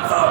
याचा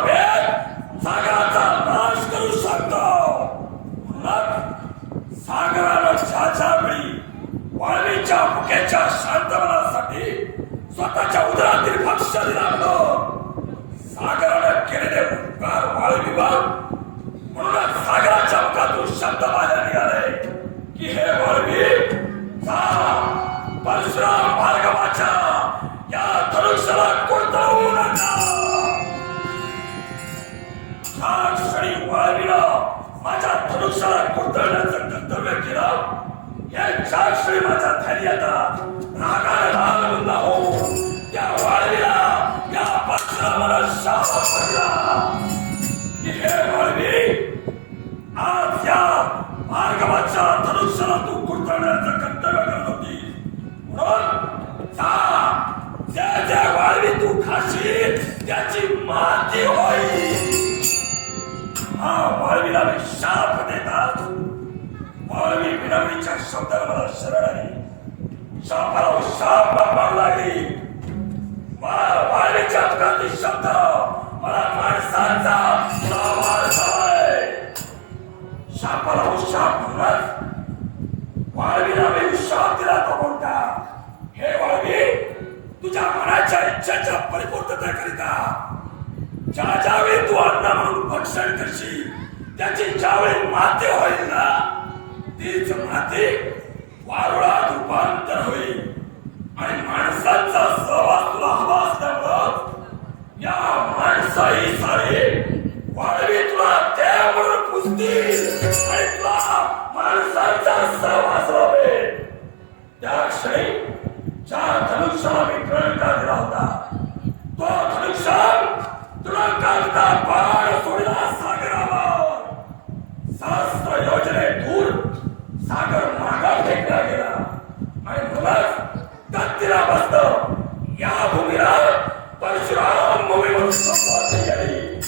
म्हणून भक्षण करशील त्याची ज्यावेळी माती होईल ना? तीच माती वारुळात रूपांतर होईल. आणि माणसाचा सहवास तुला हवा असल्यामुळं या माणसाही सारे वाळवी तुला त्यावर पुसतील. आणि तुला माणसाचा सहवास हवे त्या क्षणी ज्या धनुष्याला मी प्रणिता दिला होता तो धनुष्या तुरंकांता बाण सोडला सागरावर. सहस्त्र योजने दूर सागर मागा फेकला गेला. आणि म्हणूनच दत्तीला बसत. या भूमीला परशुराम भूमी म्हणून संबोधली गेली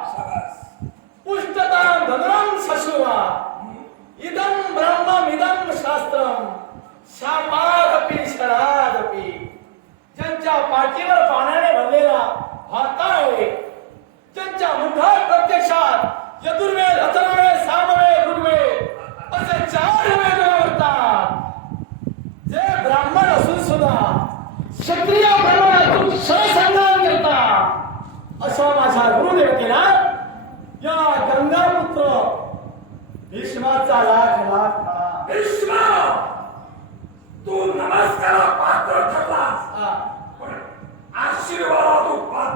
चतुर्वेदा शाबास. पुष्टता धनुरं शशुरा इदं ब्रह्ममिदं शास्त्रम। शापादपि शरादपि। ज्यांच्या पाठीवर पाण्याने भरलेला भाता आहे ज्यांच्या मुखात प्रत्यक्षात यजुर्वेद अथर्ववेद सामवेद ऋग्वेद असे चार वेद आवडतात। जे ब्राह्मण असून सुद्धा क्षत्रिय ब्राह्मणातून संग्राम करतात असं माझ्या गुरुदेवतेला या गंगापुत्र भीष्माचा लाख लाख. भीष्म तू नमस्कारा पात्र ठरलास पण आशीर्वाद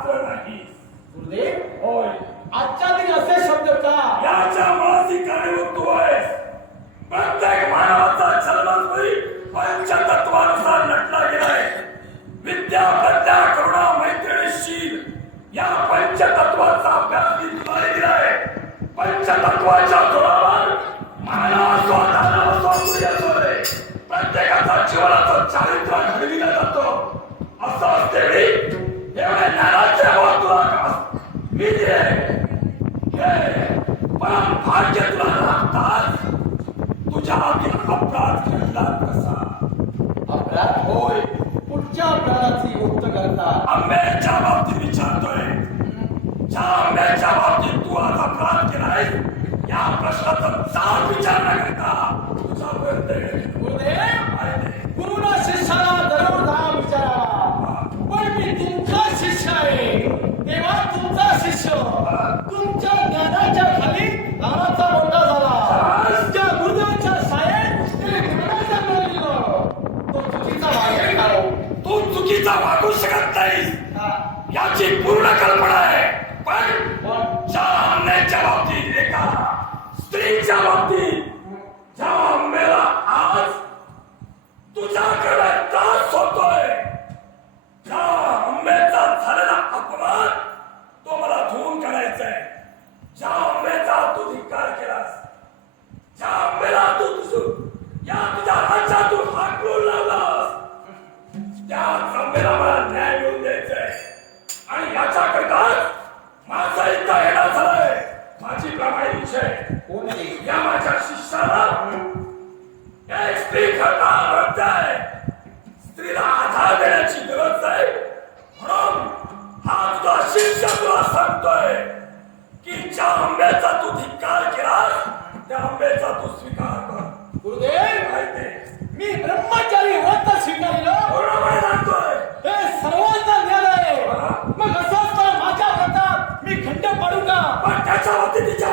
प्रश्नाचा विचार न करता तुझा प्रयत्न गुरुदेव आहे ते. गुरुना शिष्याला विचारावा पण मी तुमचा शिष्य आहे तेव्हा तुमचा शिष्य तुमच्या ज्ञानाच्या खाली लहानाचा मोठा झाला त्या गुरुदेवाच्या साहेब ते ज्ञानाचा मिळवलं तो चुकीचा मागे काढो तो चुकीचा वागू शकत नाही याची पूर्ण कल्पना आहे 他来了他关 চালাতে দিতে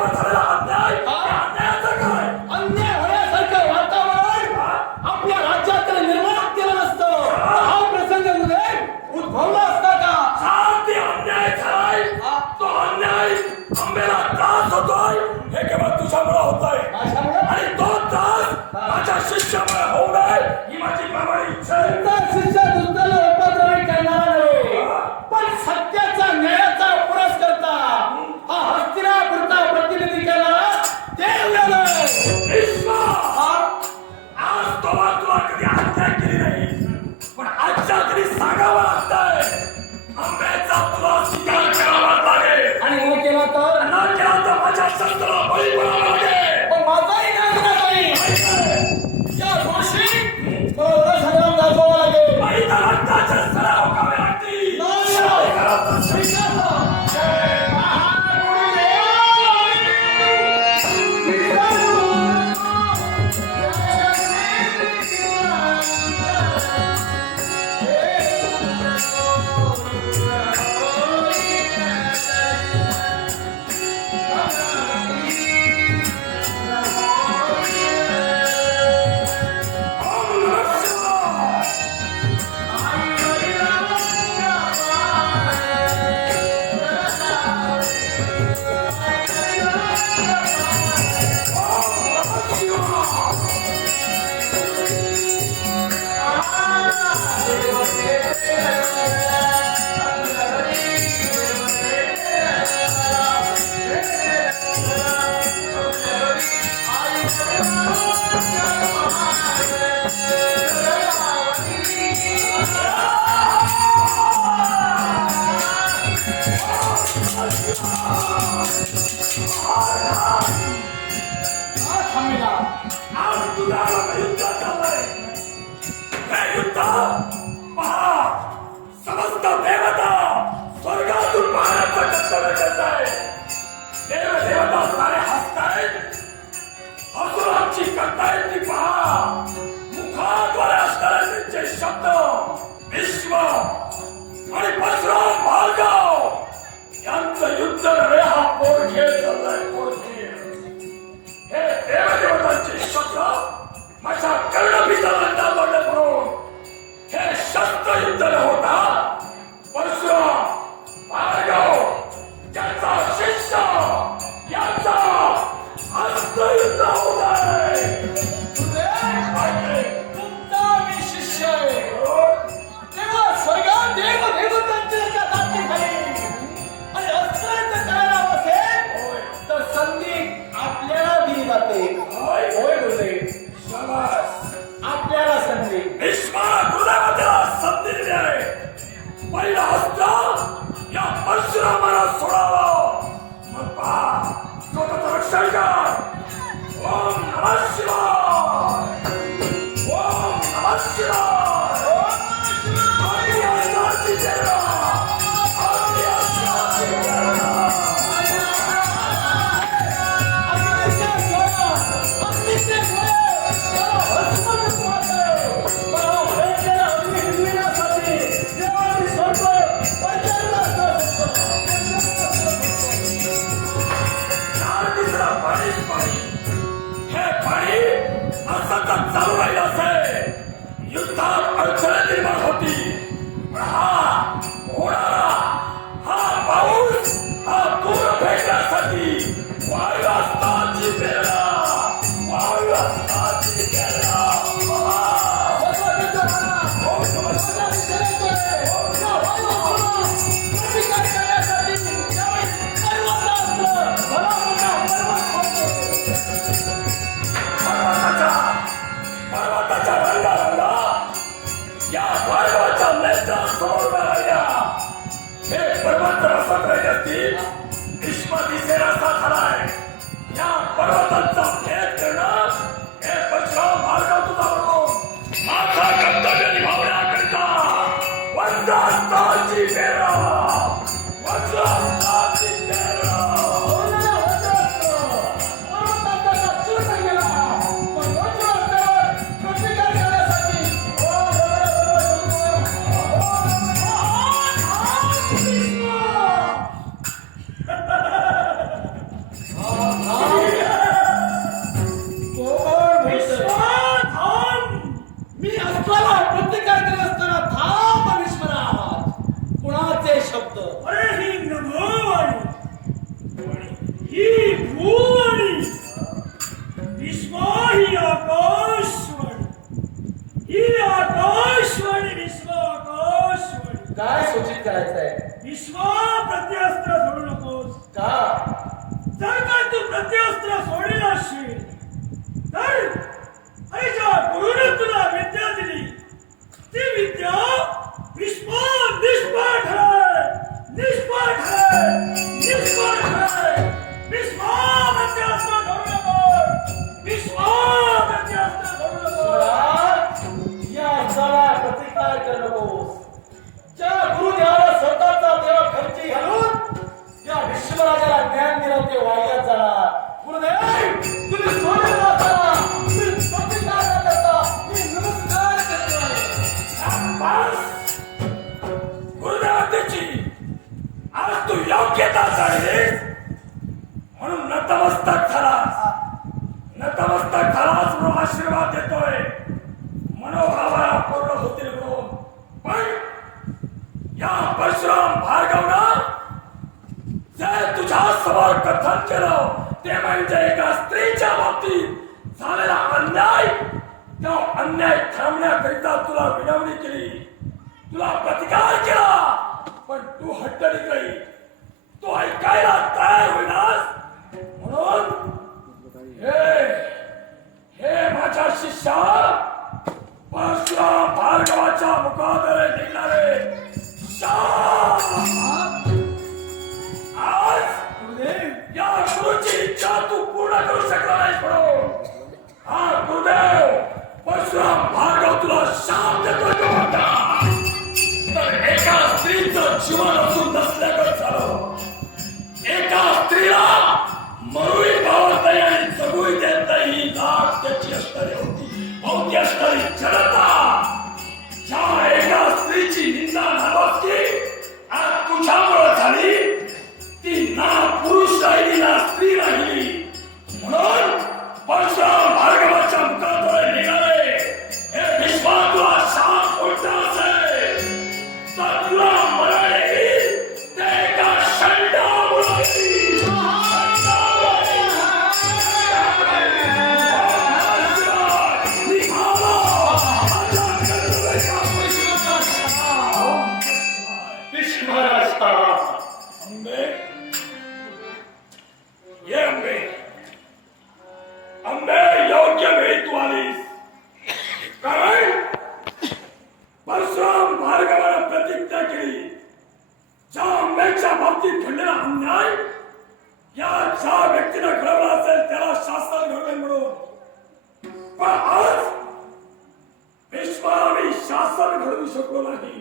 शाप परशुरा भार्गवाच्या मुखाद्वारे निघणारे. आज या गुरुची इच्छा तू पूर्ण करू शकला नाही म्हणून. हा गुरुदेव परशुराम भार्गव तुला शाप देतो तो होता तर एका स्त्रीचं जीवन असून नसल्याकडे झालं. एका स्त्रीला मरून शकलो नाही.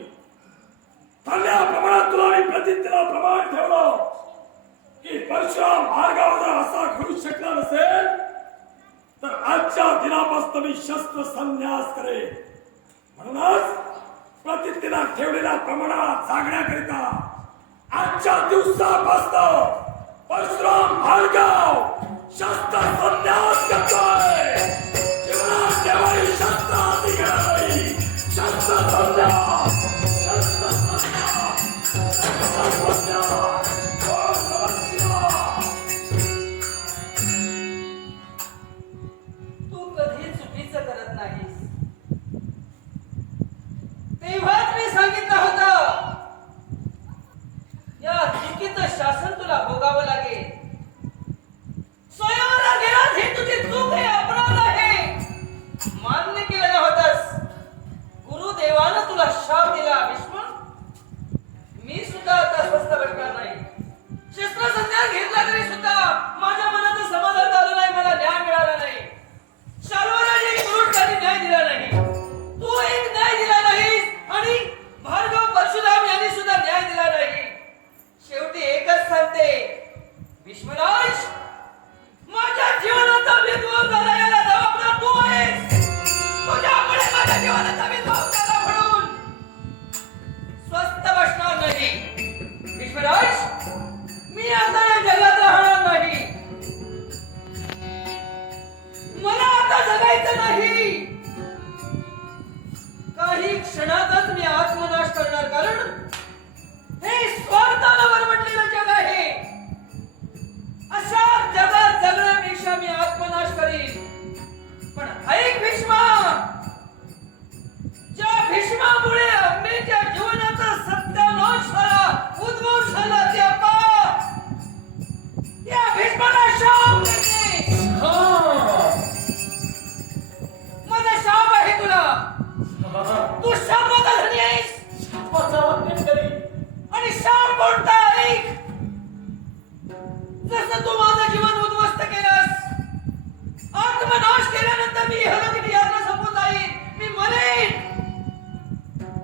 चांगल्या प्रमाणात तुला मी प्रतिज्ञेला प्रमाण ठेवलं. की परशुराम मार्गावर असा घडू शकला नसेल तर आजच्या दिनापासून मी शस्त्र संन्यास करे म्हणूनच प्रतिज्ञेला ठेवलेल्या प्रमाणाला जागण्याकरिता आजच्या दिवसापासून परशुराम भार्गाव शस्त्र संन्यास करतो तू आहेस शापाचा आणि शाप कोणता ऐक. जसं तू माझं जीवन उद्ध्वस्त केलंस आत्मनाश केल्यानंतर मी हलगडी यात्रा संपून जाईन? मी मरेन.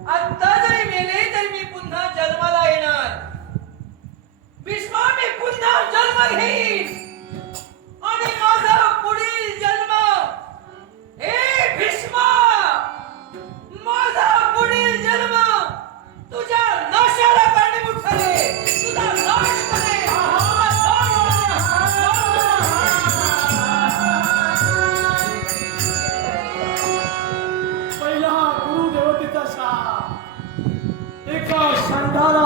आता जरी मेले तरी मी पुन्हा जन्माला येणार. विश्वा मी पुन्हा जन्म घेईन. தாரா